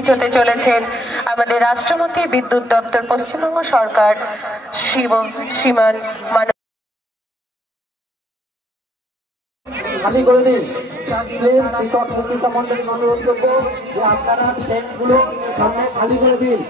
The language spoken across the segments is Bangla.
উপস্থিত হতে চলেছেন আমাদের রাষ্ট্রমন্ত্রী বিদ্যুৎ দপ্তর পশ্চিমবঙ্গ সরকার শ্রীমান খালি করে দিন। শিক্ষক শিক্ষিকা মন্ডলীর অনুরোধ করবো যে আপনারা ট্যাঙ্কগুলো সামনে খালি করে দিন।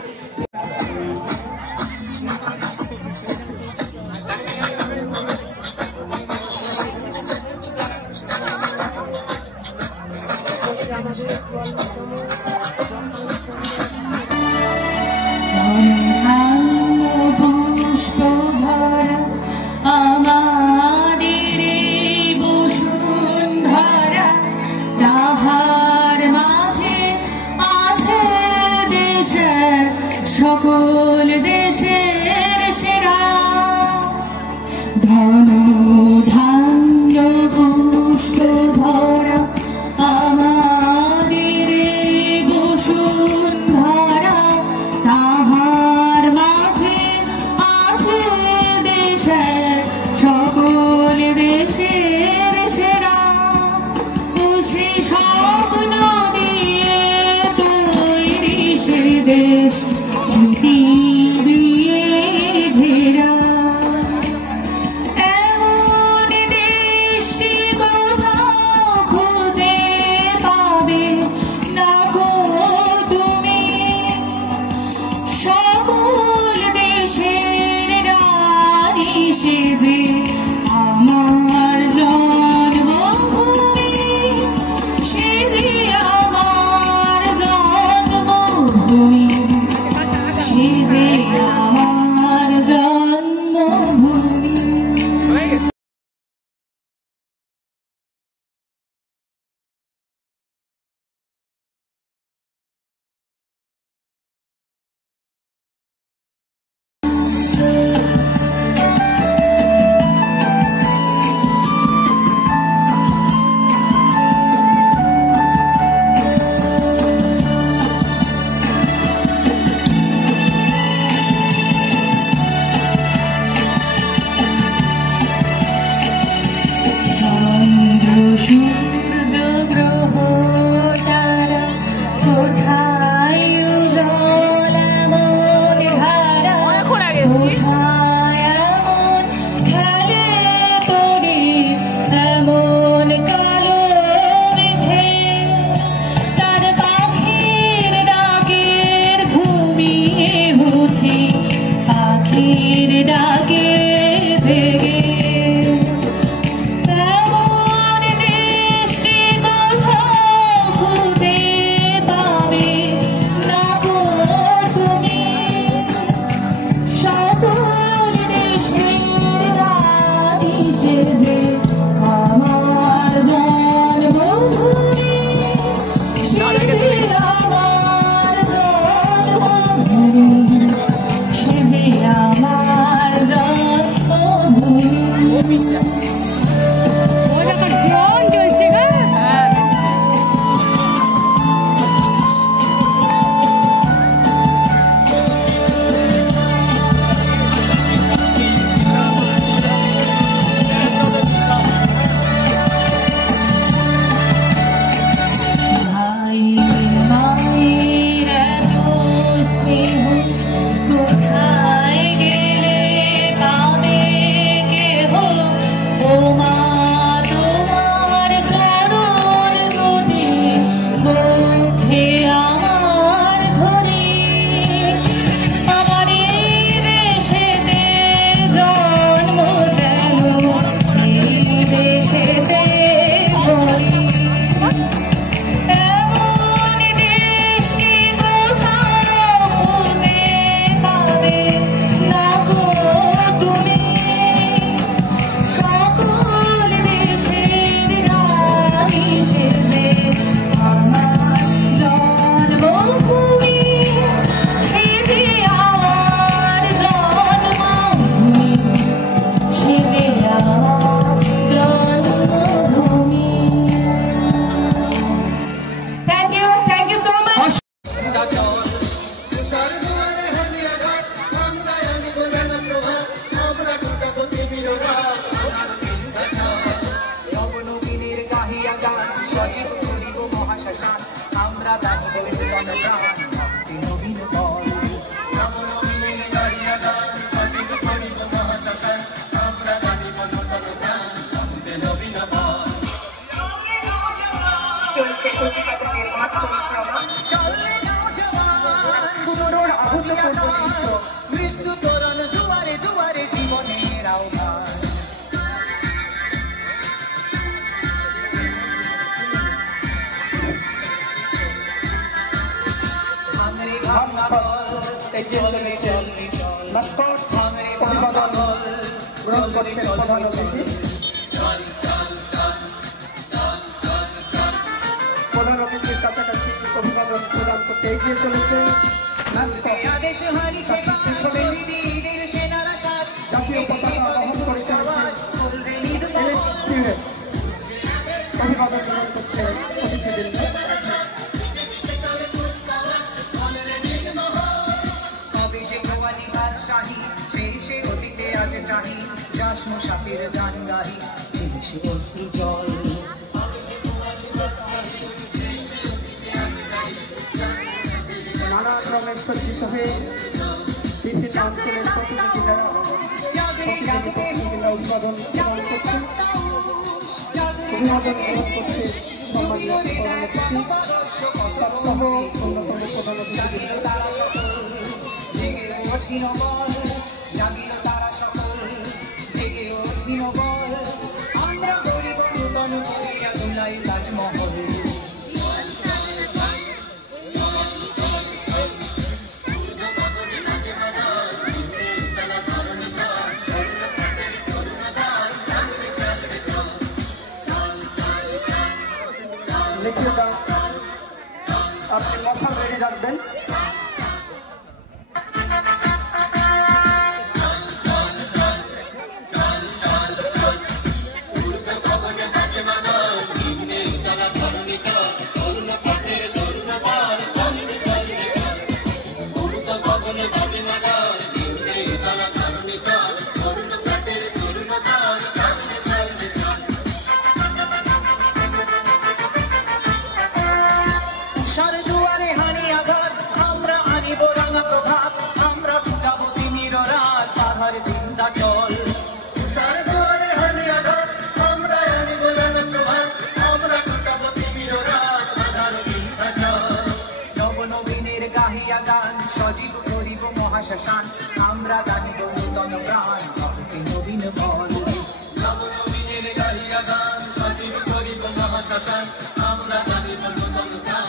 সকল দেশের সেরা ধন ধান্য পুষ্প ভরা আমাদের বসুন্ধরা তাহার মাঝে আছে দেশের সকল দেশের সেরা সে স্বপ্ন দিয়ে তৈরি সে দেশ স্মৃতি দিয়ে ঘেরা এমন দেশটি কোথাও খুঁজে পাবে না গো তুমি সকল দেশের নারী সেজে আমার জন্মভূমি সেজে আমার জন্মভূমি সেজে আমার জন্মভূমি। মৃত্যু তরণ দুয়ারে দুয়ারে জীবনের আহ্বান। এগিয়ে চলেছেন মাস্কট অভিবাদন গ্রহণ করছেন প্রধান অতিথি। প্রধান অতিথির কাছাকাছি অভিবাদন প্রদান করতে এগিয়ে চলেছেন জাতীয় পতাকা বহন করে চলেছেন অভিবাদন গ্রহণ করছেন অতিথিদের। নানা রঙের সজ্জিত হয়ে বিভিন্ন অঞ্চলের প্রতিনিধিরা অভিবাদন প্রদান করছেন, অভিবাদন গ্রহণ করছে সম্মানীয় প্রধান অতিথি সহ অন্যতম প্রধান অতিথি। আপনি মশাল রেডি রাখবেন। সজীব করিব মহাশ্মশান, আমরা গানিব নূতন প্রাণ নবীন বল। নবনবীনের গাহিয়া গান সজীব করিব মহাশ্মশান, আমরা গানিব নূতন প্রাণ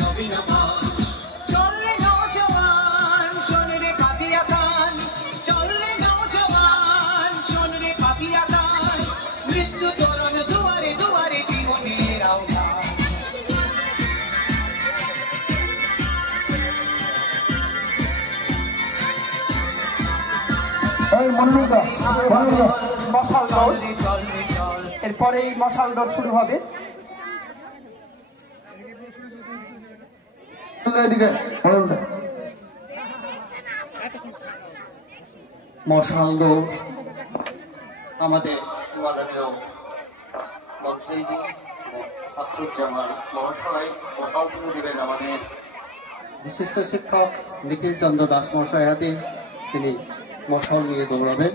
নবীন বল। চললে নওজওয়ান শোন রে পাপিয়া গান, চললে নওজওয়ান শোন রে পাপিয়া গান, মৃত্যু তরণ দুয়ারে দুয়ারে জীবনের আহ্বান। মশাল দৌড়, এরপরেই মশাল দৌড় শুরু হবে। মশাল দৌড় আমাদের মাননীয় মন্ত্রীজি আখরুজ্জামান মহাশয় মশাল তুলে দেবেন আমাদের বিশিষ্ট শিক্ষক নিখিল চন্দ্র দাস মহাশয় হাতে। তিনি মশাল নিয়ে দৌড়াবেন।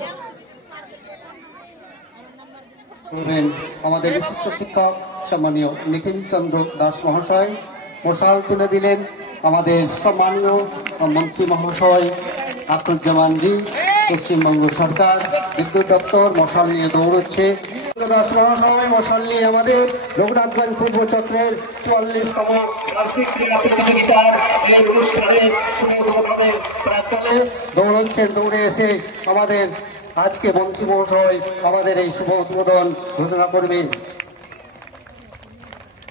আমাদের বিশিষ্ট শিক্ষক সম্মানীয় নিখিল চন্দ্র দাস মহাশয় মশাল তুলে দিলেন আমাদের সম্মানীয় মন্ত্রী মহাশয় আখরুজ্জামানজি। পশ্চিমবঙ্গ সরকার বিদ্যুৎ দপ্তর মশাল নিয়ে দৌড়চ্ছে। দাস মহাশয় মশাল নিয়ে আমাদের রঘুনাথগঞ্জ পূর্ব চক্রের 44তম বার্ষিক ক্রীড়া প্রতিযোগিতার এই অনুষ্ঠানে শুভোদ্বোধনের প্রাক্কালে দৌড়চ্ছেন। দৌড়ে এসে আমাদের আজকে মন্ত্রী মহাশয় আমাদের এই শুভ উদ্বোধন ঘোষণা করবেন।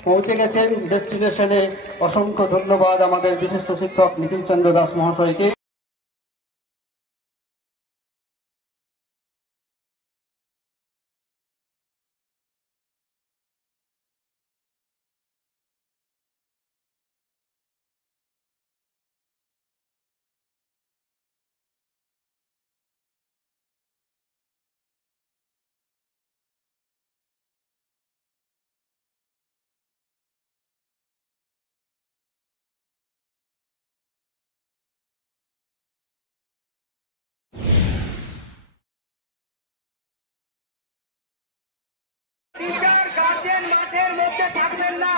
পৌঁছে গেছেন ডেস্টিনেশনে। অসংখ্য ধন্যবাদ আমাদের বিশিষ্ট শিক্ষক নিখিল চন্দ্র দাস মহাশয়কে। টিচার গার্জেন মাঠের মধ্যে থাকবেন না,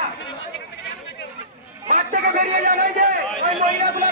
মাঠ থেকে বেরিয়ে যান। ওই যে ওই মহিলাগুলো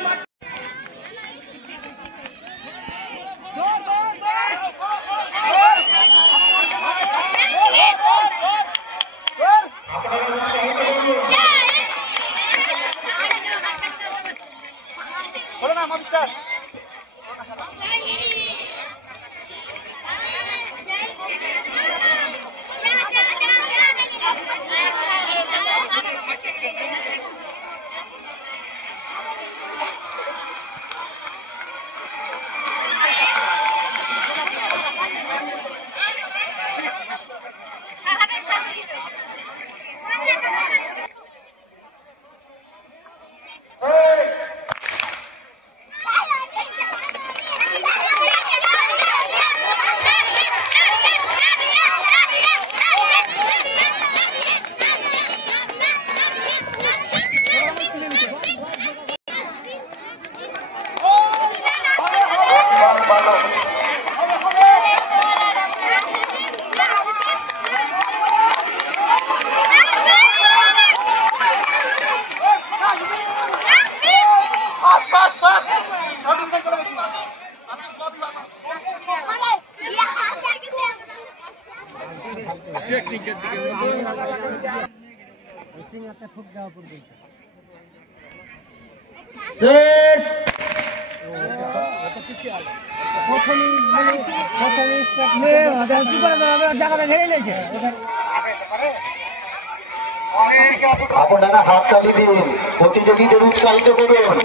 আপনারা হাততালি দিন, প্রতিযোগীদের উৎসাহিত করুন।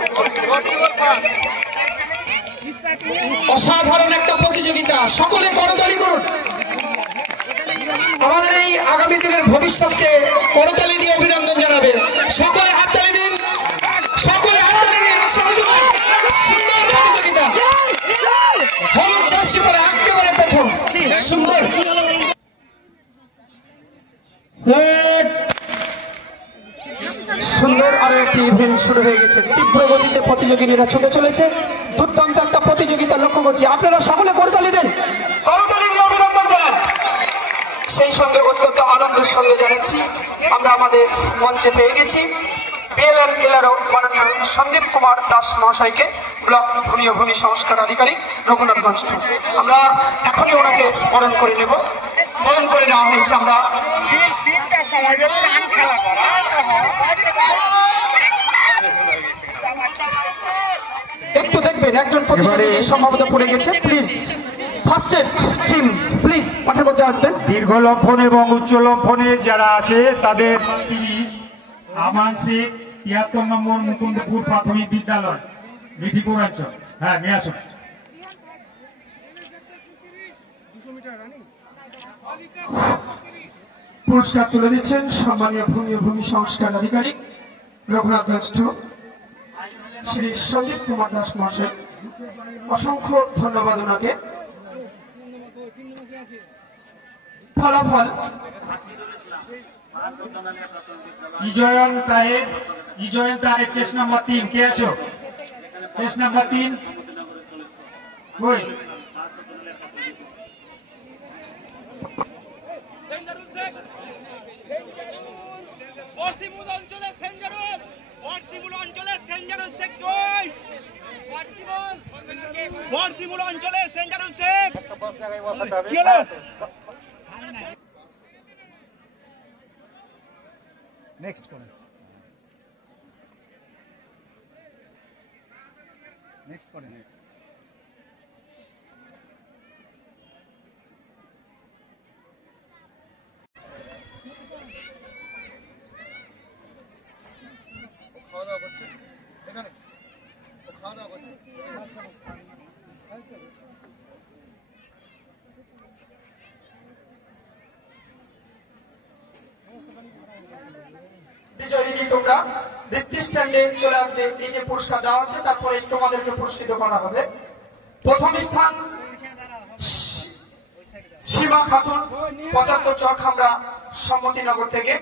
অসাধারণ একটা প্রতিযোগিতা, সকলে করতালি করুন। আমাদের এই আগামী দিনের ভবিষ্যৎকে করতালি দিয়ে অভিনন্দন জানাবেন। সকলে হাততালি দিন, সকলে হাততালি দিন, উৎসাহ যোগান। সুন্দর প্রতিযোগিতা, হলুদ জার্সি পরে একেবারে প্রথম, সুন্দর। সুন্দর আরো একটি ইভেন্ট শুরু হয়ে গেছে, তীব্র গতিতে প্রতিযোগিনীরা ছুটে চলেছে। দুর্দান্ত একটা প্রতিযোগিতা লক্ষ্য করছি, আপনারা সকলে করতালি দেন, করতালি দিয়ে অভিনন্দন জানান। সেই সঙ্গে অত্যন্ত আনন্দের সঙ্গে জানাচ্ছি আমরা আমাদের মঞ্চে পেয়ে গেছি বিএলএন এলারও মাননীয় সন্দীপ কুমার দাস মহাশয়কে, ব্লক ভূমি ও ভূমি সংস্কার আধিকারিক রঘুনাথগঞ্জ। আমরা এখনই ওনাকে বরণ করে নেব, বরণ করে নেওয়া হয়েছে। আমরা একটু দেখবেন, একজন প্রতিযোগী সম্ভবত পড়ে গেছে, please first aid team please মাঠের মধ্যে আসবেন। দীর্ঘ লম্ফন এবং উচ্চ লম্ফনে যারা আছে তাদের 30 আমান শেখ 73 নম্বর মুকুন্দপুর প্রাথমিক বিদ্যালয় মিঠিপুর অঞ্চল। হ্যাঁ, নিয়ে আসুন। পুরস্কার তুলে দিচ্ছেন সম্মানীয় ভূমি ও ভূমি সংস্কার আধিকারিক রঘুনাথগঞ্জ শ্রী সন্দীপ কুমার দাস মহাশয়। অসংখ্য ধন্যবাদ ওনাকে। ফলাফল ইজয়ন তাহের চেস নাম্বার 3, কে আছো? চেস নাম্বার 3 কই? নেক্সট করুন, নেক্সট করেন। খাওয়া দাওয়া করছে এখানে, খাওয়া দাওয়া করছে। বিজয়ী তোমরা ভিত্তি স্ট্যান্ডে চলে আসবে। এই যে পুরস্কার দেওয়া হচ্ছে তারপরে তোমাদেরকে পুরস্কৃত করা হবে। প্রথম স্থান সীমা খাতুন 75 চরখামরা সম্মতিনগর থেকে।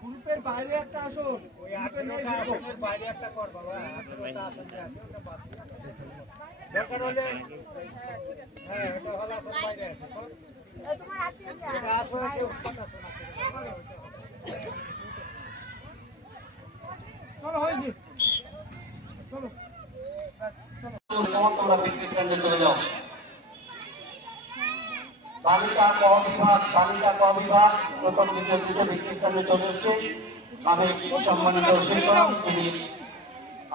গ্রুপের বাইরে একটা আসো, গ্রুপের বাইরে একটা কর বাবা, দরকার হলে হ্যাঁ এটা হলো সব বাইরে আসে এটা আসো আছে চলো হয়েছে চলো তোমরা পিকনিক কেন্দ্রে চলে যাও। বালিকা ক বিভাগ প্রথম দ্বিতীয় পিকনিক কেন্দ্রে চলে এসছে। আমি সম্মানিত শিক্ষক যিনি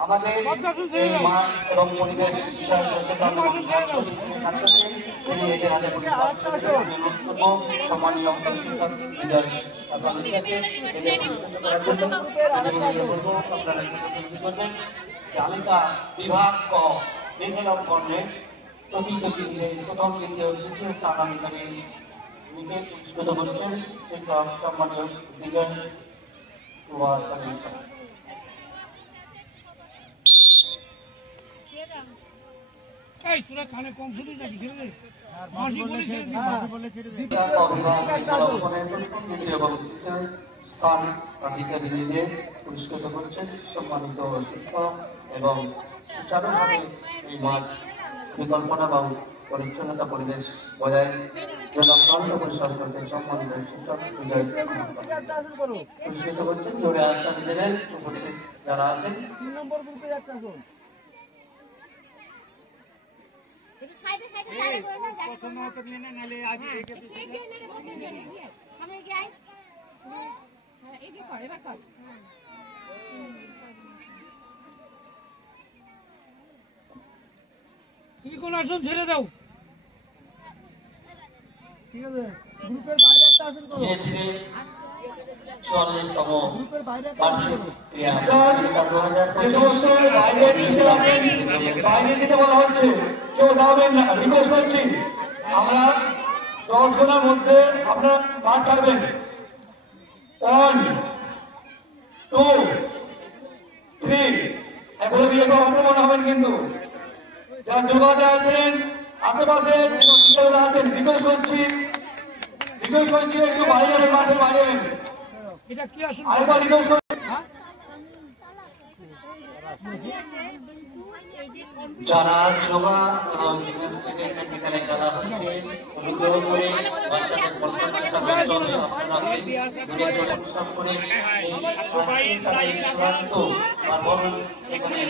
আমাদের এই মাঠ এবং পরিবেশ বিষয় সচেতন এবং তিনি এদের হাতে সম্মানীয় শিক্ষক বালিকা বিভাগ ক বিজ্ঞান বর্ণের প্রতিযোগী প্রথম দ্বিতীয় তৃতীয় স্থানাধিকারী পুরস্কৃত করছেন শিক্ষক সম্মানীয় বিজয় কুমার। স্থান অধিকারীদের পুরস্কৃত করছেন সম্মানিত শিক্ষক এবং সুচারুভাবে এই মাঠ পরিকল্পনা এবং পরিচ্ছন্নতা পরিবেশ বজায় পরিশ্রম করতে সম্মানিত শিক্ষক বিজয় পুরস্কৃত করছেন। জোরে আসামীদের উপস্থিত যারা আছেন ছেড়ে দাও ঠিক আছে গ্রুপের বাইরে একটা আসুন করো গ্রুপের বাইরে একটা বাইরে দিতে বলা হচ্ছে, কেউ যাবেন না, রিকোয়েস্ট করছি। আমরা 10 জনের মধ্যে আপনারা মাঠ ছাড়বেন। 1 2 3 এগুলো দিয়ে তো আক্রমণ হবেন, কিন্তু যারা যোগাতে আছেন আশেপাশে আছেন রিকোয়েস্ট করছি একটু বাইরে যাবেন, মাঠের বাইরে এটা কি আসলে আরেকবার রিকোয়েস্ট করছি। যারা যোগা এবং এখানে যারা হচ্ছে অনুগ্রহ করে বাচ্চাদের এখানে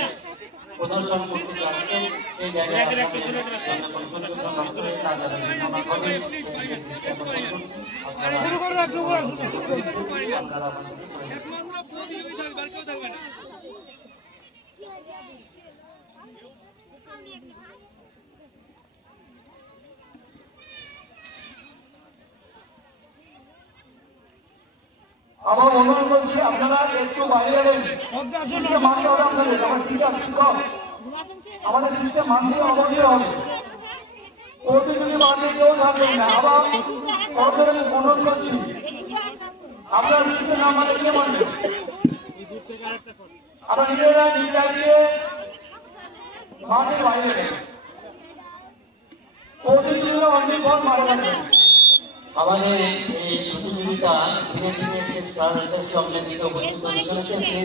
প্রদর্শন করতে যাচ্ছে সেই জায়গায় আমার অনুরোধ করছি আপনারা একটু বাইরে এলেন, সিস্টেম মানতে হবে আপনাদের। আমার টিচার শিক্ষক আমাদের সিস্টেম মানতে অবশ্যই হবে। প্রতিযোগী মানতে কেউ থাকবেন না। আবার আপনাদের আমি অনুরোধ করছি আপনার সিস্টেম না মানে কে মানবে? আপনার নিজেরা দিয়ে মাঠের বাইরে এলেন, প্রতিযোগীরা অনেক বল মারা যাবে। আমাদের এই প্রতিযোগিতা ধীরে ধীরে শেষ লগ্নের দিকে উপস্থিত হতে চলেছে।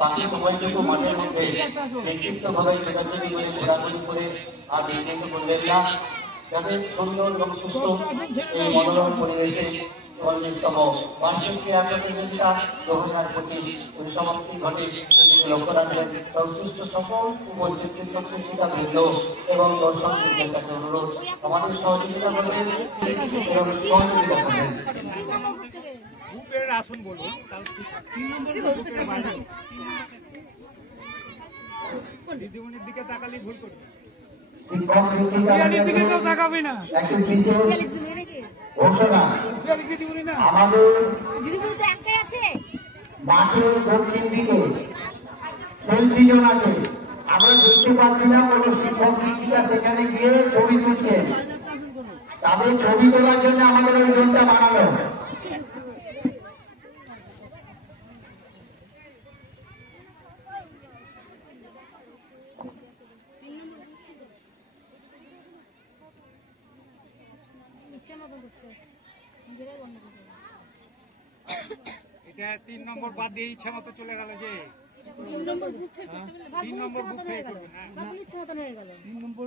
বাকি সময়টুকু মাঠের মধ্যে নেতৃত্বভাবে যোগাযোগ করে ঘোরাঘুরি করে আর নির্ণয় করবেন না, যাতে সুন্দর এবং সুস্থ এই মনোরম পরিবেশে ৪০তম বার্ষিক ক্রীড়া প্রতিযোগিতা গ্রহণের প্রতি পরিসমাপ্তি ঘটে সেদিকে লক্ষ্য রাখবেন। সংশ্লিষ্ট সকল উপস্থিত শিক্ষক শিক্ষিকাবৃন্দ এবং দর্শকদের কাছে অনুরোধ আমাদের সহযোগিতা করবেন এবং সহযোগিতা করবেন। গ্রুপের আসন বলুন, 3 নম্বর গ্রুপের বাইরে দিদিমণির দিকে তাকালে ভুল করবে। তাকাবে না আমাদের মাঠের দক্ষিণ দিকে সেলফিজন আছে, আমরা দেখতে পাচ্ছি না কোনো শিক্ষক শিক্ষিকা সেখানে গিয়ে ছবি তুলছেন। তাদের ছবি তোলার জন্য আমাদের ওই জোনটা বানালো। এটা 3 নম্বর বাদ দিয়ে ইচ্ছা মতো চলে গেল যে 3 নম্বর গ্রুপ থেকে 3 নম্বর গ্রুপ থেকে করবেন। হ্যাঁ, ইচ্ছা মতো হয়ে গেল। 3 নম্বর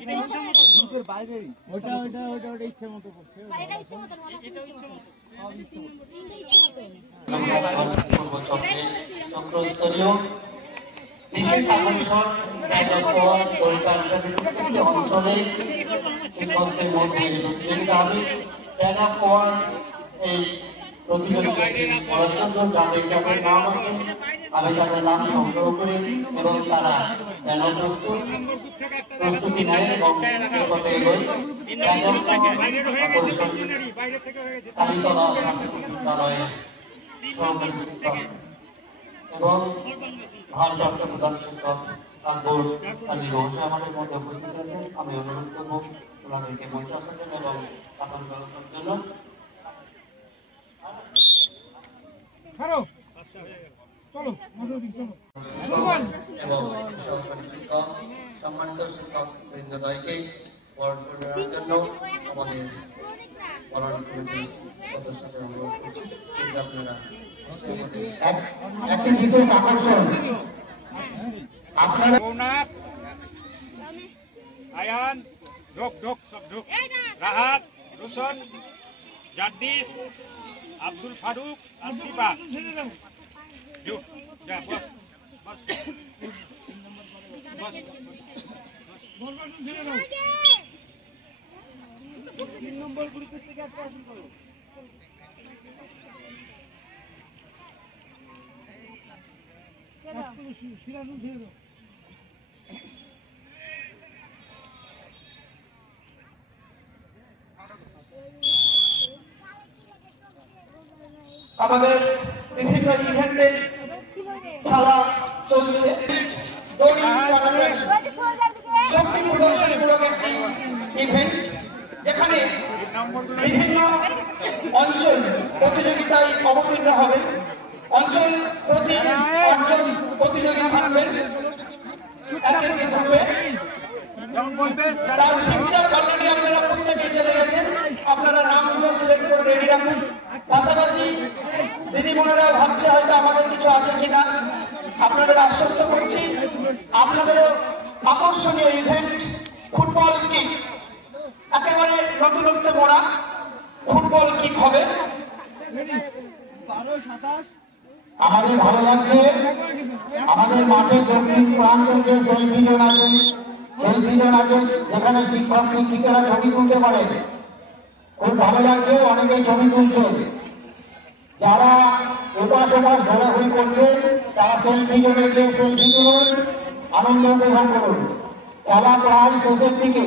এটা ইচ্ছা মতো গ্রুপের বাইরেই ওটা ইচ্ছা মতো করছে। এটা ইচ্ছা মতো না, এটা ইচ্ছা মতো। চক্রস্তরীয় বিশেষ আকর্ষণ অঞ্চলে শিক্ষকদের মধ্যে প্রতিযোগিতা হবে। এই প্রতিযোগিতা যাদের যাদের নাম আছে আমি তাদের নাম সংগ্রহ করি এবং তারা প্রস্তুতি নেয় এবং এবং ভারপ্রাপ্ত প্রধান শিক্ষক আকবর আলী ঘোষ আমাদের মধ্যে উপস্থিত আছেন। আমি অনুরোধ করব ওনাদেরকে মঞ্চে আসার জন্য এবং আসন গ্রহণ করার জন্য। সম্মানিত শিক্ষক বৃন্দদ্বয়কে বরণ করে নেওয়ার জন্য আমাদের বরণ কমিটির সদস্যদের অনুরোধ করছি আপনারা একটি বিশেষ আকর্ষণ আপনারা আয়ান ঢোক সব ঢোক, রাহাত, রোশন, জাদ্দিস, আব্দুল ফারুক আর শিবা ঢোক। যা বস বস বস 3 নম্বর গ্রুপের থেকে একটা আসন করো। আমাদের বিভিন্ন ইভেন্টের খেলা চলছে। ইভেন্ট যেখানে বিভিন্ন অঞ্চল প্রতিযোগিতায় অবতীর্ণ হবে, অঞ্চল প্রতি অঞ্চল প্রতিযোগী থাকবেন তার পিকচার অলরেডি আপনারা প্রত্যেকে চলে গেছেন। আপনারা নামগুলো সিলেক্ট করে রেডি রাখুন। পাশাপাশি দিদিমণিরা ভাবছে হয়তো আমাদের কিছু আছে কিনা, আপনাদের আশ্বস্ত করছি আপনাদের আকর্ষণীয় ইভেন্ট ফুটবল কিক, একেবারে নতুনত্ব মোড়া ফুটবল কিক হবে। আমাদের ভালো লাগছে আমাদের মাঠের দক্ষিণ প্রান্ত যে সেলফিজন আছে যেখানে শিক্ষক শিক্ষিকারা ছবি তুলতে পারে, খুব ভালো লাগছে। অনেকে ছবি তুলছে, যারা এপাশ ওপাশ ঘোরাঘুরি করছে তারা সেলফিজনে গিয়ে সেলফি তুলুন, আনন্দ উপভোগ করুন। খেলা প্রায় শেষের দিকে।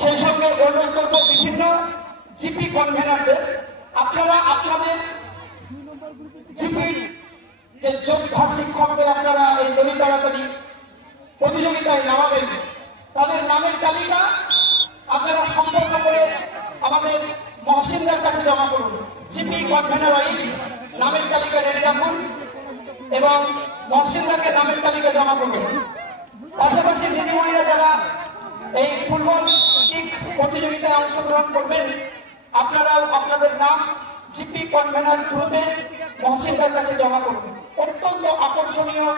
সেই সঙ্গে অনুরোধ করবো বিভিন্ন জিপি কনভেনারদের, আপনারা আপনাদের জিপির যে যোদ্ধা শিক্ষকদের আপনারা এই জমি তাড়াতাড়ি প্রতিযোগিতায় নামাবেন, তাদের নামের তালিকা আপনারা সম্পর্ক করে আমাদের মহসিনদার কাছে জমা করুন। জিপি কনভেনার ওয়াইজ নামের তালিকা রেডি রাখুন এবং মহসিনদারকে নামের তালিকা জমা করুন। পাশাপাশি দিদিমণিরা যারা এই ফুটবল কিক প্রতিযোগিতায় অংশগ্রহণ করবেন, আপনারাও আপনাদের নাম জিপি কনভেনার থ্রুতে মহসিনদার কাছে জমা করুন। অত্যন্ত আকর্ষণীয়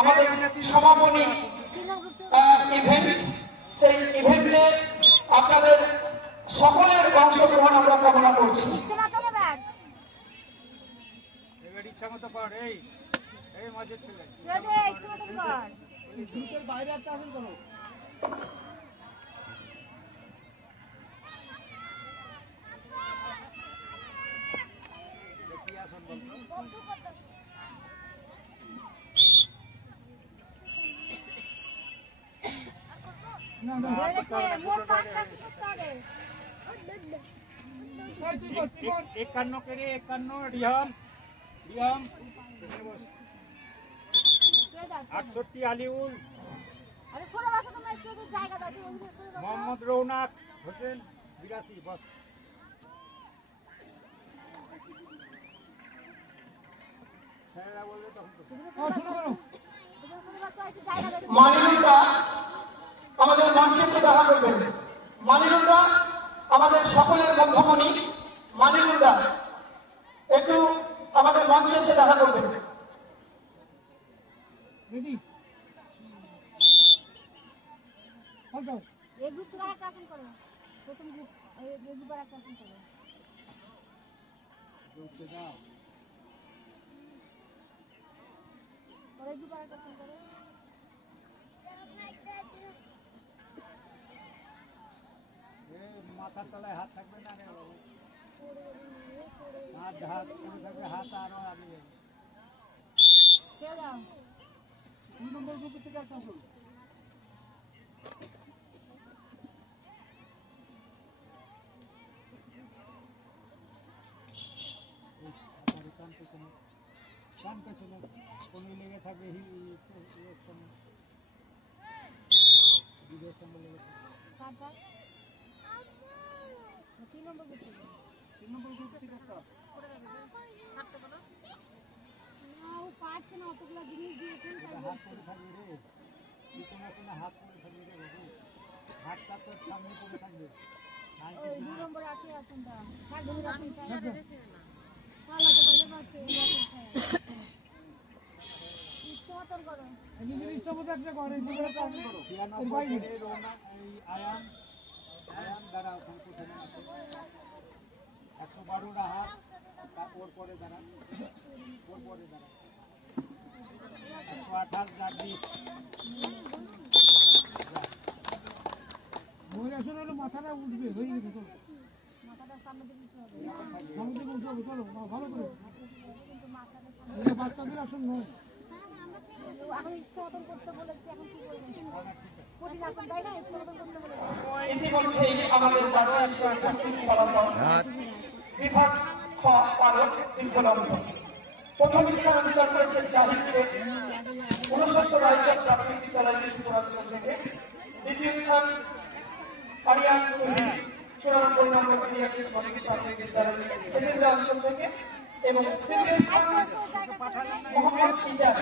আমাদের সমাপনী ইভেন্ট, সেই ইভেন্টে আপনাদের সকলের অংশগ্রহণ আমরা কামনা করছি। এবার ইচ্ছা মতো কর, এই এই মজার ছেলে বাইরে একটা আসুন করো। एकान्न के रे 51 रिहम रिहम 68 আলিউল মোহাম্মদ রৌনক হোসেন 82 बस মানিরুলদা আমাদের মঞ্চে দেখা করবেন। মানিরুলদা আমাদের সকলের মধ্যমণি, মানিরুলদা একটু আমাদের মঞ্চে এসে দেখা করবেন। মাথার তলায় হাত থাকবে না রে বাবু, হাত হাত করে থাকবে, হাত আরো আগে যাবে। 2 নম্বর গ্রুপ থেকে একটা আসুন। কান পেছনে কোন লেগে থাকবে, বিদের সঙ্গে লেগে থাকবে। 3 নম্বর গ্রুপ থেকে একটা অতগুলো জিনিস দিয়েছেন, হাত পরে থাকবে রে, হাত পরে থাকবে রে বাবু, হাতটা তোর সামনে পড়ে থাকবে। 2 নম্বরে আছে আসনটা ইচ্ছা মতন করো, নিজের ইচ্ছা মতো একটা করে, নিজের একটা করো। আয়ান আয়ান দ্বারা 112টা হাত, ওর পরে দাঁড়া, ওর পরে দাঁড়া 128 জাগি মাথাটা উঠবে, হয়ে গেছে, চলো মাথাটা সামনে দিকে উঠতে হবে, সামনে দিকে উঠতে হবে, চলো ভালো করে। বাচ্চাদের আসন নয়, এখন ইচ্ছা মতন করতে বলেছি, এখন কি করবেন? কঠিন আসন তাই না, ইচ্ছা মতন করতে বলেছি। ইতিমধ্যেই আমাদের বিভাগ পালক বিকলম্ব প্রথম স্থান অধিকার করেছেন জাহিদ শেখ 69 রাজ্য প্রাথমিক বিদ্যালয় পূর্বাঞ্চল থেকে। দ্বিতীয় স্থান আরিয়ান 94 নম্বর প্রাথমিক বিদ্যালয় সেকেন্ডারি অঞ্চল থেকে এবং তৃতীয় স্থান মোহাম্মদ ইজাজ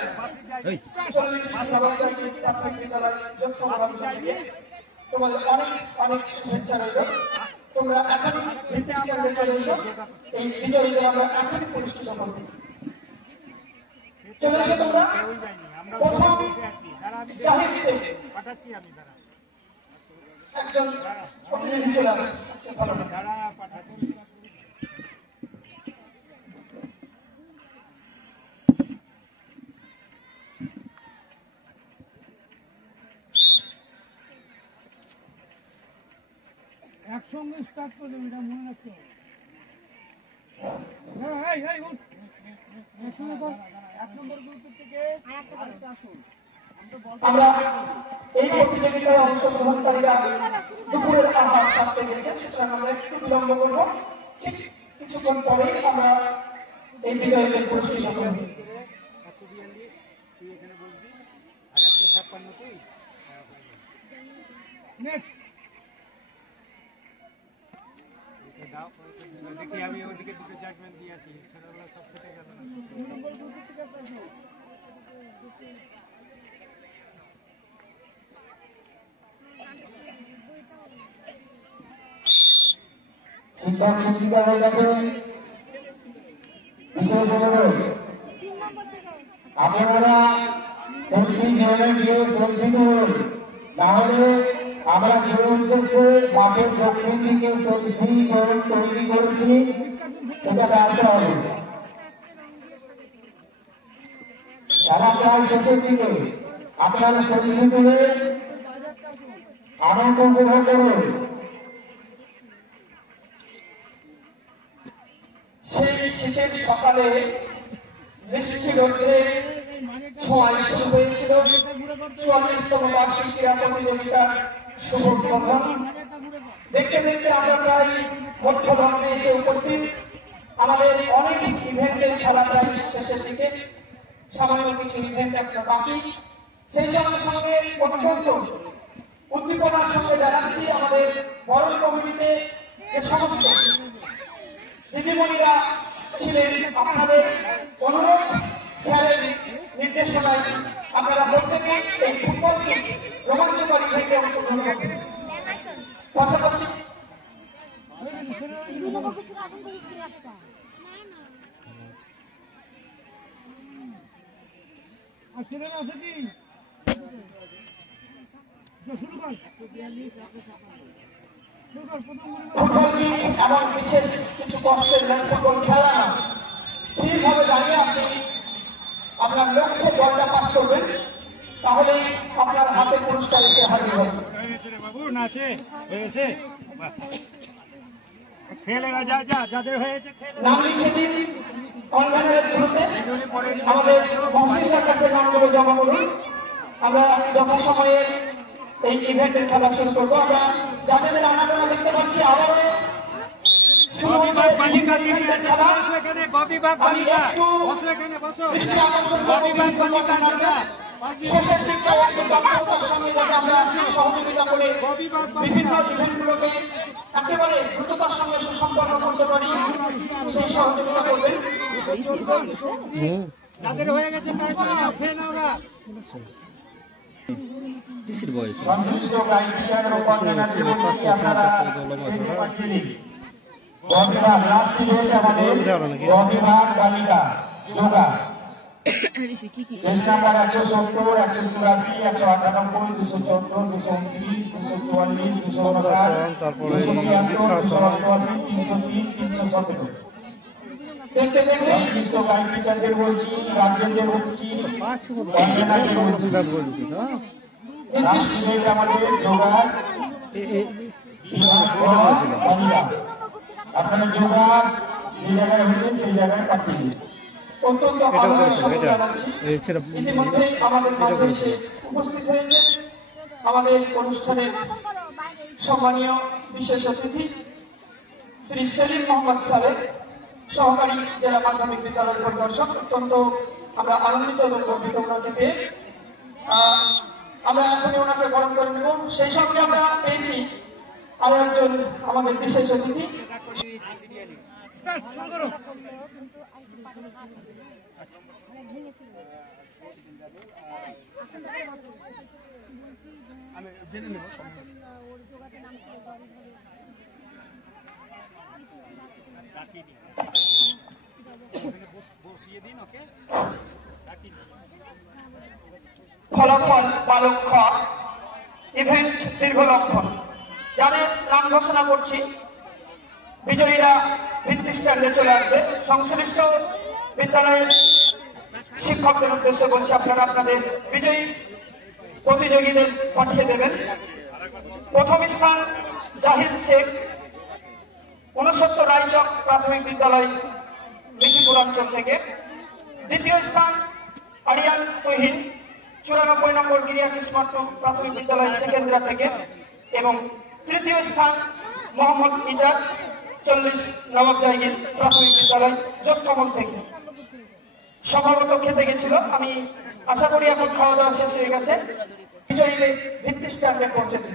40 নম্বর প্রাথমিক বিদ্যালয় যশোর অঞ্চল থেকে। তোমাদের অনেক অনেক শুভেচ্ছা রইল। তোমরা এখনই ভিত্তিক স্ট্যান্ডে চলে এসো, এই বিজয়ীদের আমরা এখনই পুরস্কৃত করব। চলে এসো তোমরা। প্রথম জাহিদ শেখ একজন প্রতিনিধি চলে আসে, সবচেয়ে ভালো একসঙ্গে স্টার্ট করে দেবে, এটা মনে রাখতে হবে। এক নম্বর গ্রুপ থেকে আসুন, আমরা এই প্রতিযোগিতায় অংশগ্রহণকারীরা দুপুরের আহার সারতে গেছে, সুতরাং আমরা একটু বিলম্ব করবো। ঠিক কিছুক্ষণ পরেই আমরা এই বিজয়ীদের পুরস্কৃত করব। আমি ওদিকে দুটো জাজমেন্ট দিয়ে আসি, ছোটবেলা সব থেকে গেল না। শিক্ষক শিক্ষিকাদের কাছে বিশেষ অনুরোধ, আপনারা সেলফি জেনে গিয়ে সেলফি করুন, নাহলে আমরা যে উদ্দেশ্যে মাঠের দক্ষিণ দিকে সেলফি জোন তৈরি করেছি সেটা ব্যর্থ হবে। খেলা প্রায় শেষের দিকে, আপনারা সেলফি তুলে আনন্দ উপভোগ করুন। সেই শীতের সকালে বৃষ্টি রোদ্রে ছোঁয়ায় শুরু হয়েছিল ৪৪তম বার্ষিক ক্রীড়া প্রতিযোগিতার শুভ উদ্বোধন। দেখতে দেখতে আমরা প্রায় মধ্যভাগে এসে উপস্থিত। আমাদের অনেক ইভেন্টের খেলা প্রায় শেষের দিকে, সামান্য কিছু ইভেন্ট একটা বাকি। সেই সঙ্গে সঙ্গে অত্যন্ত উদ্দীপনার সঙ্গে জানাচ্ছি আমাদের বড় কমিটিতে যে সমস্ত দিদিমণিরা ছিলেন, আপনাদের অনুরোধ স্যারের নির্দেশনায় আপনারা প্রত্যেকে এই ফুটবলকে রোমাঞ্চকর ইভেন্টে অংশগ্রহণ করবেন। পাশাপাশি ফুটবলটি এমন বিশেষ কিছু কষ্টের ফুটবল খেলা না, স্থিরভাবে দাঁড়িয়ে আপনি আপনার লক্ষ্যে বলটা পাস করবেন, তাহলেই আপনার হাতে পুরস্কার এসে হাজির হবে। বাবু নাচে হয়েছে, খেলে যা যা যাদের হয়েছে নাম লিখে দিন কনভেনারের থ্রুতে, আমাদের মহসিনের কাছে নামগুলো জমা করুন। আমরা যথাসময়ে এই ইভেন্টের খেলা শুরু করবো। আমরা যাদের রান্নাবান্না দেখতে পাচ্ছি আবারও সহযোগিতা করে বিভিন্ন ইভেন্টগুলোকে একেবারে দ্রুততার সঙ্গে সুসম্পন্ন করতে পারি, সেই সহযোগিতা করবেন। যাদের হয়ে গেছে সংশ্লিষ্ট ক্রাইটেরিয়ার উপর আপনারা গবিভাগ রাষ্ট্রীয় রয়েছে আমাদের গবিভাগ বালিকা যোগা পেজ নাম্বার 170, 184, 198, 214, 229, 244, 259, তারপরে 317। দেখতে দেখতে সংশ্লিষ্ট ক্রাইটেরিয়াদের বলছি, রাজ্যের বলছি, রাষ্ট্রীয় আমাদের যোগা আপনারা যোগা যে জায়গায় হয়েছে সেই জায়গায় পাঠিয়ে দিন। অত্যন্ত ইতিমধ্যে আমাদের মাঝে এসে উপস্থিত হয়েছে আমাদের অনুষ্ঠানের সম্মানীয় বিশেষ অতিথি শ্রী সেলিম মোহাম্মদ সালেহ, সহকারী জেলা মাধ্যমিক বিদ্যালয়ের পরিদর্শক। অত্যন্ত আমরা আনন্দিত এবং গর্বিত ওনাকে পেয়ে। আমরা এখনই ওনাকে বরণ করে নেব। সেই সঙ্গে আমরা পেয়েছি আরো একজন আমাদের বিশেষ অতিথি আমি জেনে নেব। ফলাফল বালক খ, ইভেন্ট দীর্ঘলক্ষণ। যাদের নাম ঘোষণা করছি বিজয়ীরা ভিত্তি স্ট্যান্ডে চলে আসবে। সংশ্লিষ্ট বিদ্যালয়ের শিক্ষকদের উদ্দেশ্যে বলছি, আপনারা আপনাদের বিজয়ী প্রতিযোগীদের পাঠিয়ে দেবেন। প্রথম স্থান জাহিদ শেখ, 69 রায়চক প্রাথমিক বিদ্যালয়, মিঠিপুর অঞ্চল থেকে। দ্বিতীয় স্থান আরিয়ান তুহিন, 94 নম্বর গিরিয়াকি স্মার্ট প্রাথমিক বিদ্যালয় সেকেন্দ্রা থেকে এবং তৃতীয় স্থান মোহাম্মদ ইজাজ 40 নবাব জাহির প্রাথমিক বিদ্যালয় যোগকমল থেকে। সম্ভবত খেতে গেছিল, আমি আশা করি এখন খাওয়া দাওয়া শেষ হয়ে গেছে। বিজয়ীদের ভিত্তি স্ট্যান্ডে পৌঁছেছে।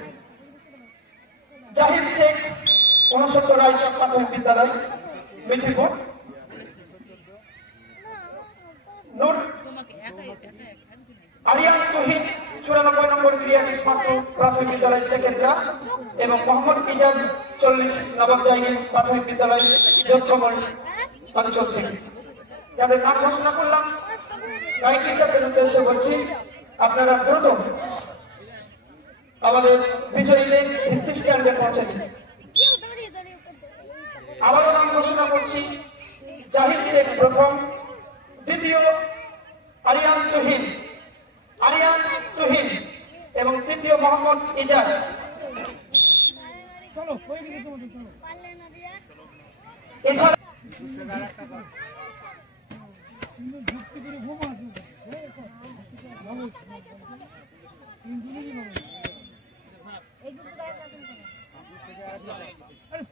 জাহিদ শেখ 69 রায়চক প্রাথমিক বিদ্যালয় মিঠিপুর, নূর আরিয়ান তুহিন 94 নম্বর গিরিয়াকি স্মার্ট প্রাথমিক বিদ্যালয় সেকেন্দ্রা এবং মোহাম্মদ ইজাজ 40 নবাব জাহির প্রাথমিক বিদ্যালয় যোগকমল অঞ্চল থেকে। যাদের নাম ঘোষণা করলাম গাইড টিচারদের উদ্দেশ্যে বলছি, আপনারা দ্রুত আমাদের বিজয়ীদের ভিত্তি স্ট্যান্ডে পৌঁছেছে। আবারও নাম ঘোষণা করছি, জাহিদ শেখ প্রথম, দ্বিতীয় আরিয়ান তুহিন এবং তৃতীয় মোহাম্মদ ইজাজ। এছাড়া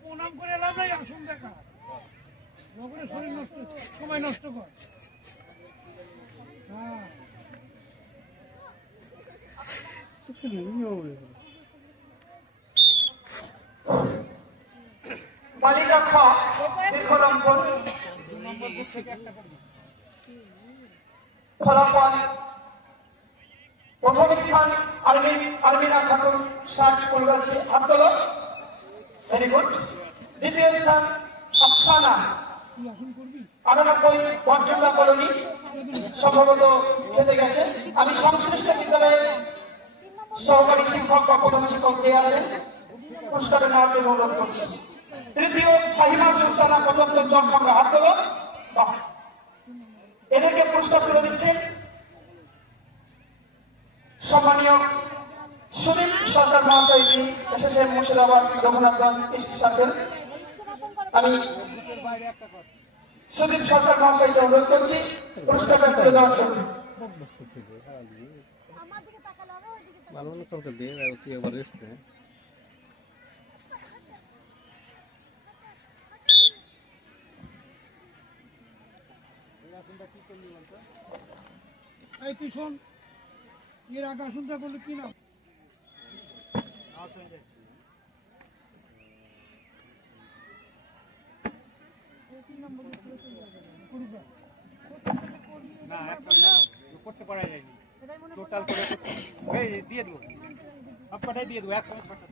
প্রণাম করে এলাম নাই, আসুন দেখা শরীর নষ্ট, সময় নষ্ট কর। বালিকা খ দীর্ঘ নম্বর ফলাফল প্রথম স্থান আরবিনা খাতুন 60 ফুলগাছি আব্দুল্লাহ, ভেরি গুড। দ্বিতীয় স্থান আফসানা 98 বর্জঙ্গা কলোনি, সম্ভবত খেতে গেছে। আমি সংশ্লিষ্ট বিদ্যালয়ের সহকারী শিক্ষক বা প্রধান শিক্ষক যে আছেন পুরস্কারের নেওয়ার জন্য অনুরোধ করছি। তৃতীয় ফাহিমা সুলতানা প্রদত্ত চকমাঙ্গা আব্দুল্লাহ, এদেরকে পুরস্কার তুলে দিচ্ছে সম্মানীয় সুদীপ সরকার মহাশয়, যিনি এসেছেন মুর্শিদাবাদ রঘুনাথগঞ্জ ইস্ট সার্কেল। আমি সুদীপ সরকার মহাশয়কে অনুরোধ করছি পুরস্কারটা তুলে দেওয়ার জন্য। তুই শোন, এর আগে আসনটা বললো কি নাম? না করতে পারা যায়নি, টোটাল করে দিয়ে দেবো, সবকটাই দিয়ে দেবো একসঙ্গে 6টা।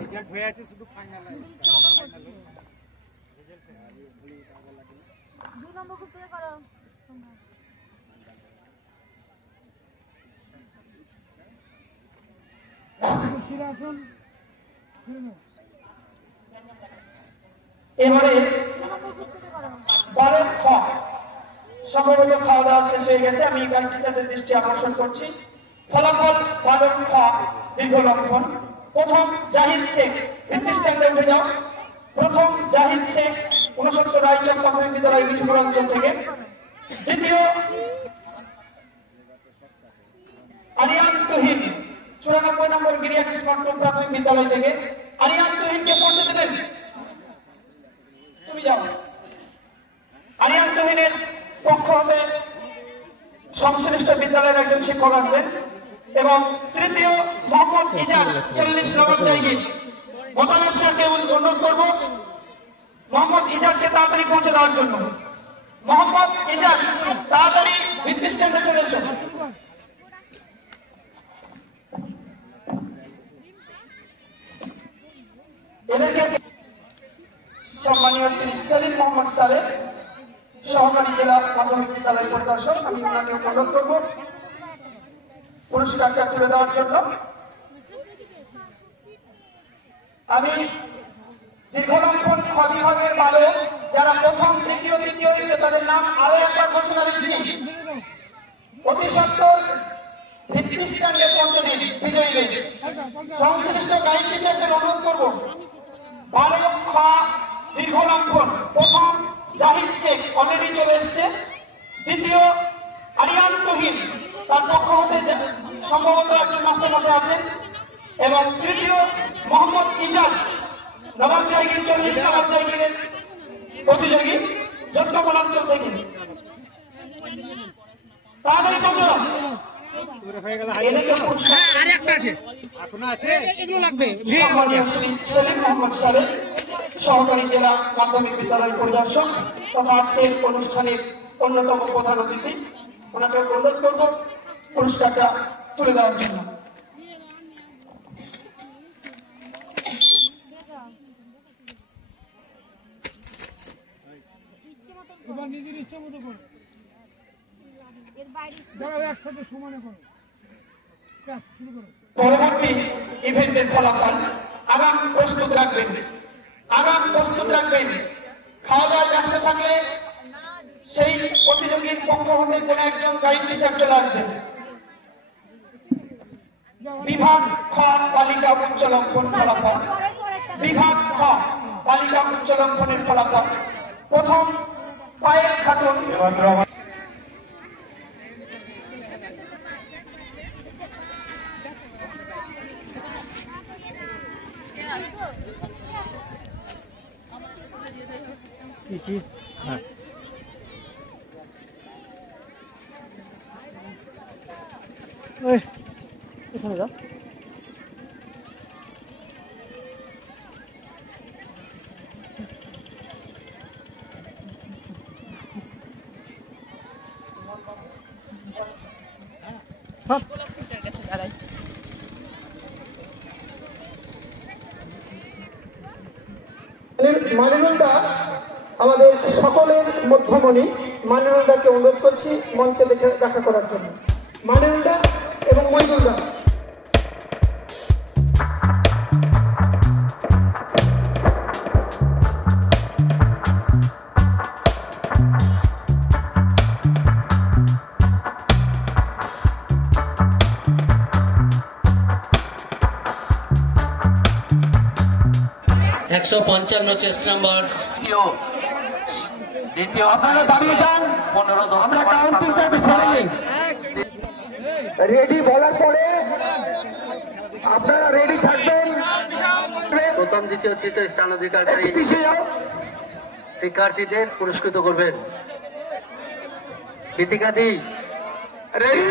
রেজাল্ট হয়ে আছে, শুধু ফাইনাল এবারে 12 খ সম্ভবত খাওয়া দাওয়া শেষ হয়ে গেছে। আমি গাইড টিচারদের দৃষ্টি আকর্ষণ করছি। ফলাফল 12 খ দীর্ঘ লক্ষণ। প্রথম জাহিদ শেখ, ভিত্তি স্ট্যান্ডে উঠে যাও। প্রথম জাহিদ শেখ 69 রায়চক প্রাথমিক বিদ্যালয় মিঠিপুর অঞ্চল থেকে। দ্বিতীয় আরিয়ান তুহিন 94 নম্বর গিরিয়াকি স্মার্ট প্রাথমিক বিদ্যালয় থেকে। আরিয়ান তুহিনকে পৌঁছে দেবেন, তুমি যাও। আরিয়ান তুহিনের পক্ষ হতে সংশ্লিষ্ট বিদ্যালয়ের একজন শিক্ষক আসবেন এবং তৃতীয় মোহাম্মদ ইজাজ 40 নবাব জাহির। মতামত স্যারকে অনুরোধ করবো মোহাম্মদ ইজাজকে তাড়াতাড়ি পৌঁছে দেওয়ার জন্য। মোহাম্মদ ইজাজ তাড়াতাড়ি ভিত্তি স্ট্যান্ডে চলে এসেছে। এদেরকে সম্মানীয় শ্রী সেলিম মোহাম্মদ সালেহ, সহকারী জেলা মাধ্যমিক বিদ্যালয় পরিদর্শক, আমি ওনাকে অনুরোধ করব পুরস্কারটা তুলে দেওয়ার জন্য। আমি দীর্ঘলক্ষণ খ বিভাগের বালক যারা প্রথম, দ্বিতীয়, তৃতীয় হয়েছে তাদের নাম আরো একবার ঘোষণা দিচ্ছি। অতি সত্তর ভিত্তি স্ট্যান্ডে পৌঁছে দিন বিজয়ীদের। সংশ্লিষ্ট গাইড টিচারদের অনুরোধ করবো 12 খ দীর্ঘলম্বন। প্রথম জাহিদ শেখ অলরেডি চলে এসছে। দ্বিতীয় আরিয়ান তহিন, তার পক্ষ হতে সম্ভবত একজন মাস্টারমশাই আছেন। এবং তৃতীয় মোহাম্মদ ইজাজ, নবাব জাহির 40 নবাব জাহিরের প্রতিযোগী, যোদ্ধা বনাঞ্চল থেকে। তাড়াতাড়ি পৌঁছে সহকারী জেলা মাধ্যমিক বিদ্যালয় পরিদর্শক তথা আজকের অনুষ্ঠানের অন্যতম প্রধান অতিথি, ওনাকে অনুরোধ করব পুরস্কারটা তুলে দেওয়ার জন্য। নিজের ইচ্ছা মতো করো, একসাথে সমানে করো। পরবর্তী ইভেন্টের ফলাফল আগাম প্রস্তুত রাখবেন, খাওয়া দাওয়ার ব্যবস্থা থাকলে সেই প্রতিযোগীর পক্ষ হতে কোন একজন গাইড টিচার চলে আসবেন। বিভাগ খ বালিকা উচ্চ লক্ষণ ফলাফল, বিভাগ খ বালিকা উচ্চ লক্ষণের ফলাফল। প্রথম পায়েল খাতুন, এখানে যাও। মানিনুলদা আমাদের সকলের মধ্যমণি, মানিনুলদাকে অনুরোধ করছি মঞ্চে দেখা করার জন্য। মানিনুলদা এবং মইদুলদা। চেস্ট নাম্বার দ্বিতীয়। আপনারা দাঁড়িয়ে যান, 15 আমরা কাউন্টিং টাইমে ছেড়ে দিই। রেডি বলার পরে আপনারা রেডি থাকবেন। প্রথম দ্বিতীয় তৃতীয় স্থান অধিকারী শিক্ষার্থীদের পুরস্কৃত করবেন। গীতিকাদি রেডি,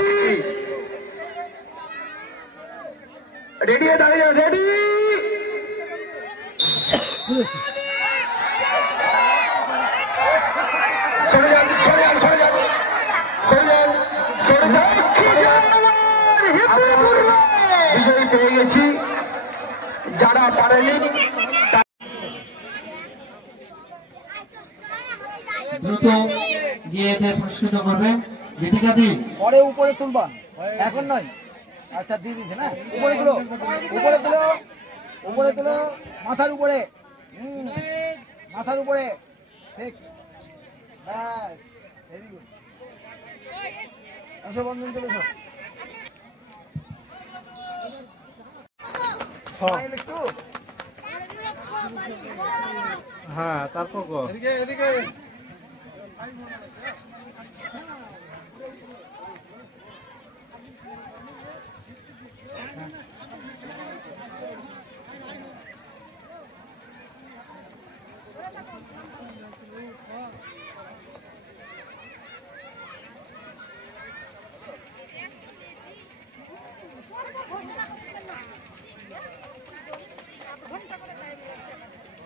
রেডি দাঁড়িয়ে রেডি। বিজয়ী পেয়ে গেছি, যারা পারেনি দ্রুত গিয়ে এদের পুরস্কৃত করবেন। গীতিকাদি পরে উপরে তুলবা, এখন নয়। আচ্ছা দিয়ে দিয়েছে না, উপরে তুলো, উপরে তুলো, উপরে তুলো, মাথার উপরে, মাথার উপরে, ঠিক, ব্যাস, ভেরি গুড। আসো বন্ধন, চলে এসো। একটু হ্যাঁ, তারপর এদিকে এদিকে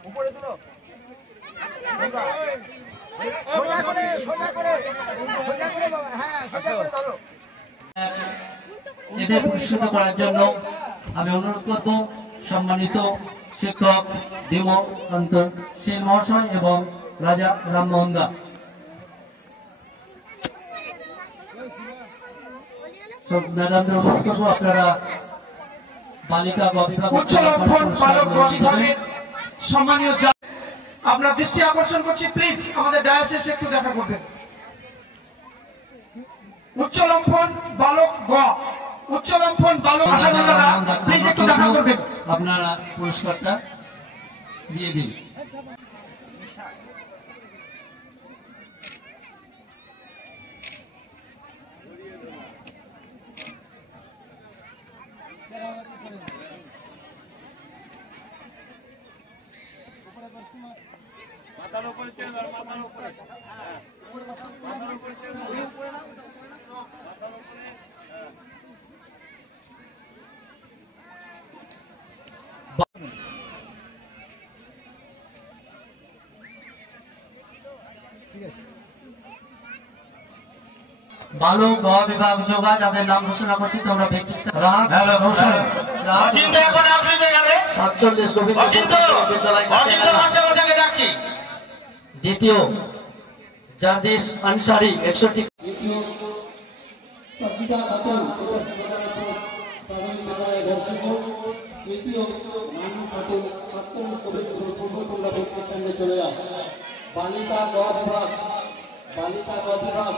উপরে তুলো, সোজা করে, সোজা করে, সোজা করে বাবা, হ্যাঁ সোজা করে ধরো। এদের পুরস্কৃত করার জন্য আমি অনুরোধ করব সম্মানিত শিক্ষক দেবকান্ত সেন মহাশয় এবং রাজা রামমোহন দা। ম্যাডামদের অনুরোধ করবো আপনারা বালিকা বিভাগ উচ্চ লক্ষণ বালক বিভাগের সম্মানীয় আপনার দৃষ্টি আকর্ষণ করছি, প্লিজ আমাদের ডায়াসিস একটু দেখা করবেন। উচ্চ লক্ষণ বালক গ, উচ্চ লক্ষণ বালক প্লিজ একটু দেখা করবেন। আপনারা পুরস্কারটা দিয়ে দিন। মাথার উপরে চেয়ে দাও, মাথার উপরে, মাথার উপরে চেয়ে দাও, মাথার উপরে। বালক গ বিভাগ যোগা যাদের নাম ঘোষণা করছি তোমরা দ্বিতীয় জাদিস আনসারি 61 বালিকা গ বিভাগ বালিকা বিভাগ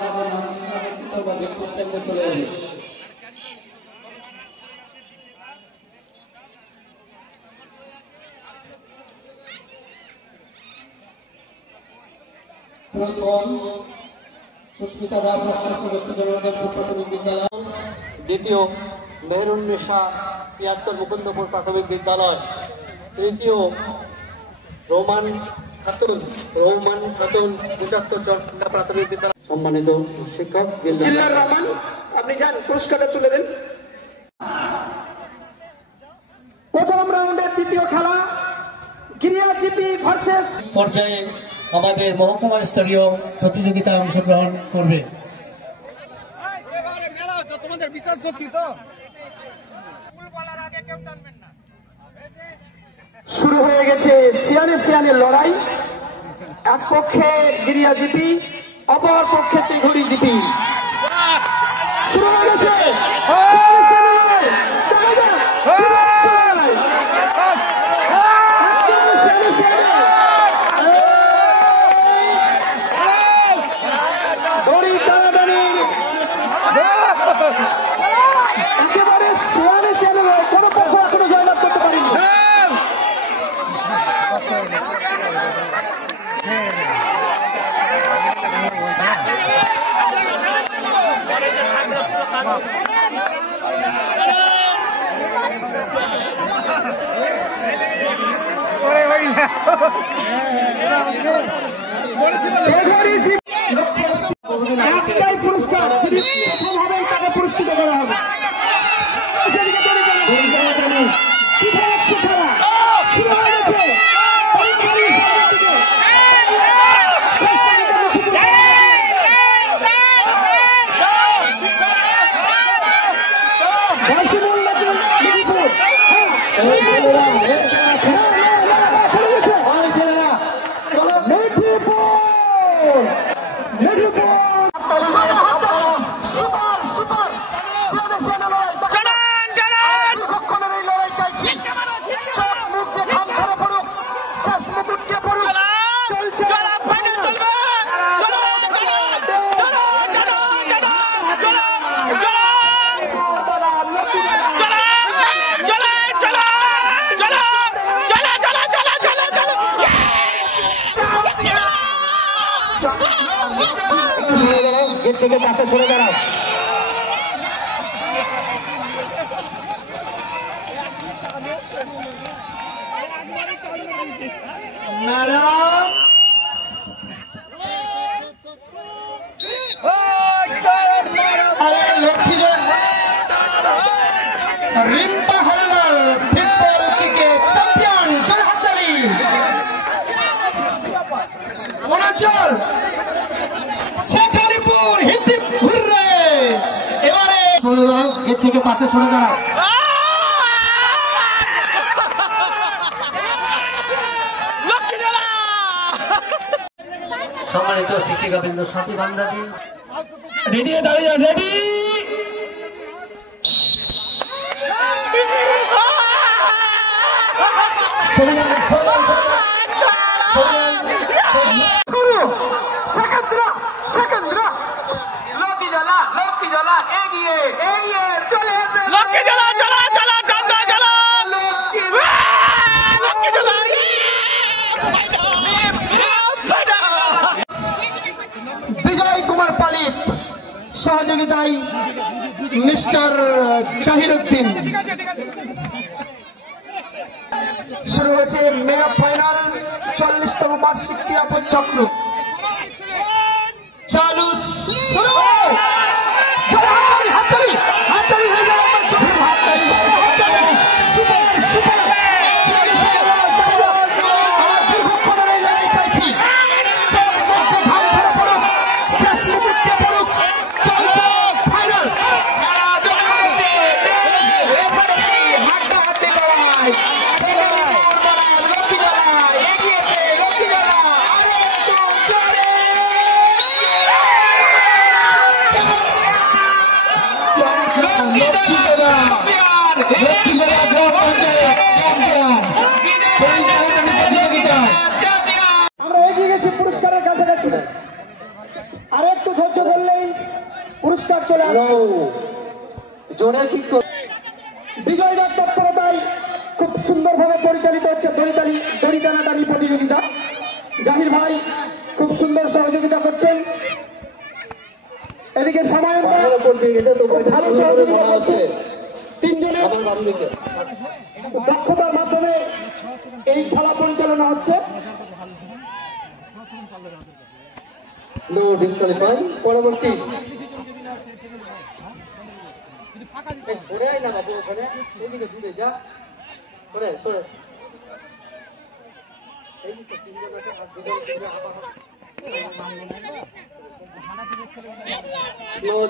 তাদের নাম ঘোষণা বা ব্যক্তির সামনে চলে যাবে। দ্বিতীয় মেহরুন্নেসা ৭৫ মুকুন্দপুর প্রাথমিক বিদ্যালয়। তৃতীয় রোমান খাতুন ৭৫ চরকুন্ডা প্রাথমিক বিদ্যালয়। সম্মানিত শিক্ষক জিল্লার রহমান, আপনি যান পুরস্কারটা তুলে দেন। প্রথম রাউন্ডের দ্বিতীয় খেলা গিরিয়াজিপি ভার্সেস পর্যায়ে আমাদের মহকুমা স্তরীয় প্রতিযোগিতায় অংশগ্রহণ করবে। তোমাদের বিচার সত্যি তো ফুল বলার আগে কেউ টানবেন না। শুরু হয়ে গেছে সিয়ানে লড়াই। এক পক্ষে গিরিয়া জিপি, অপর পক্ষে তেঘুরি জিপি। শুরু হয়ে গেছে একেবারে সিয়ানে কোনো পক্ষ এখনো জয়লাভ করতে পারেনি। একটাই পুরস্কার, যিনি প্রথম হবেন তাকে পুরস্কৃত করা হবে। শুরু হয়ে গেছে গেট থেকে পাশে সরে দাঁড়াও। Rimpa Haldar football cricket champion, জোরে হাততালি। অরুণাচল শেখালিপুর হিন্দিপ হুররে। এবারে গেট থেকে পাশে সরে দাঁড়াও। সম্মানিত শিক্ষিকাবৃন্দ, সাথী বান্ধবী রেডি দাঁড়িয়ে যান, রেডি। সরে যান, সরে যান, সরে যান, সরে যান। সহযোগিতায় মিস্টার জাহিরউদ্দিন। শুরু হয়েছে মেগা ফাইনাল 40তম বার্ষিক ক্রীড়া প্রচক্র। চালু শুরু আমরা এগিয়ে গেছি পুরস্কারের কাছাকাছি। আর একটু ধৈর্য ধরলেই পুরস্কার চলে আসবে। বিজয়ীদের তৎপরতায় খুব সুন্দরভাবে পরিচালিত হচ্ছে দড়ি টানাটানি প্রতিযোগিতা। জাহির ভাই খুব সুন্দর সহযোগিতা করছেন। এদিকে সামান্য ভালো সহযোগিতা করছে। তিনজনের দক্ষতার মাধ্যমে এই খেলা পরিচালনা হচ্ছে। পরবর্তী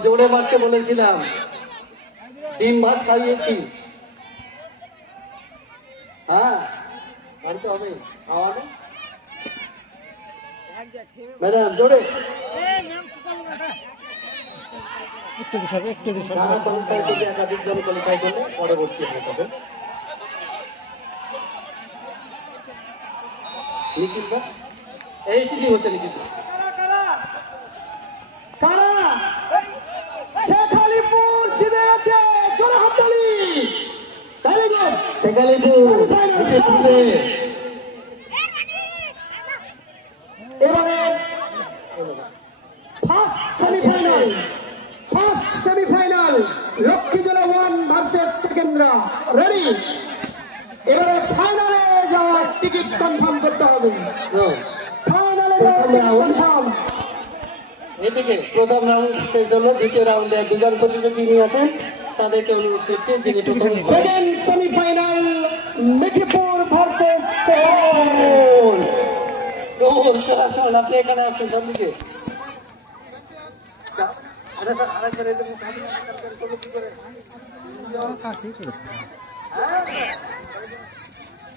জোরে মারতে বলেছিলাম, ডিম ভাত খাইয়েছি। হ্যাঁ মারতে হবে। ম্যাডাম জোরে একাধিক জন কোয়ালিফাই করলে পরবর্তী হবে। লিখিত এই চিঠি হতে লিখিত শেখালিপুর জিতে গেছে। জোরে হাততালি। এবারে ফার্স্ট সেমিফাইনাল লক্ষ্মীজোড়া 1 ভার্সেস সেকেন্ডরা। রেডি? এবারে ফাইনালে যাওয়ার টিকিট কনফার্ম করতে হবে। ফাইনালে কনফার্ম। এদিকে প্রথম রাউন্ড শেষ হলো, দ্বিতীয় রাউন্ডে দুজন প্রতিযোগী নিয়ে আছেন, তাদেরকে অনুরোধ করছি যিনি সেকেন্ড সেমিফাইনাল মিঠিপুর ভার্সেস আপনি এখানে আসুন সবদিকে।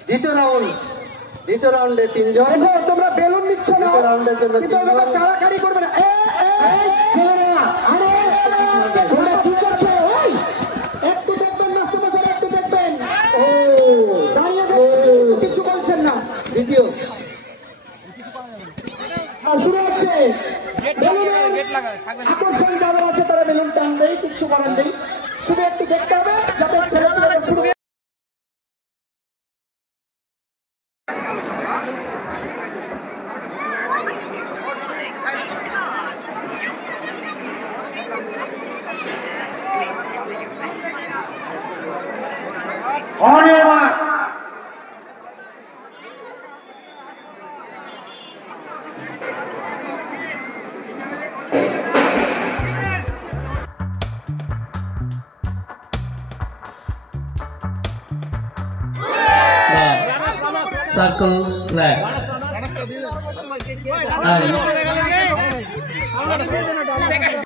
দ্বিতীয় রাউন্ডে তিনজন। তোমরা বেলুন নিচ্ছ না, রাউন্ডের জন্য তাড়াতাড়ি করবে না। একটু দেখবেন মাস্টারমশাই, একটু দেখবেন। কিছু বলছেন না। দ্বিতীয় শুরু হচ্ছে। আকর্ষণ যাদের আছে তারা বেলুন টানবেই, কিচ্ছু করার নেই। শুধু একটু দেখতে হবে যাতে ছেলে circle flag and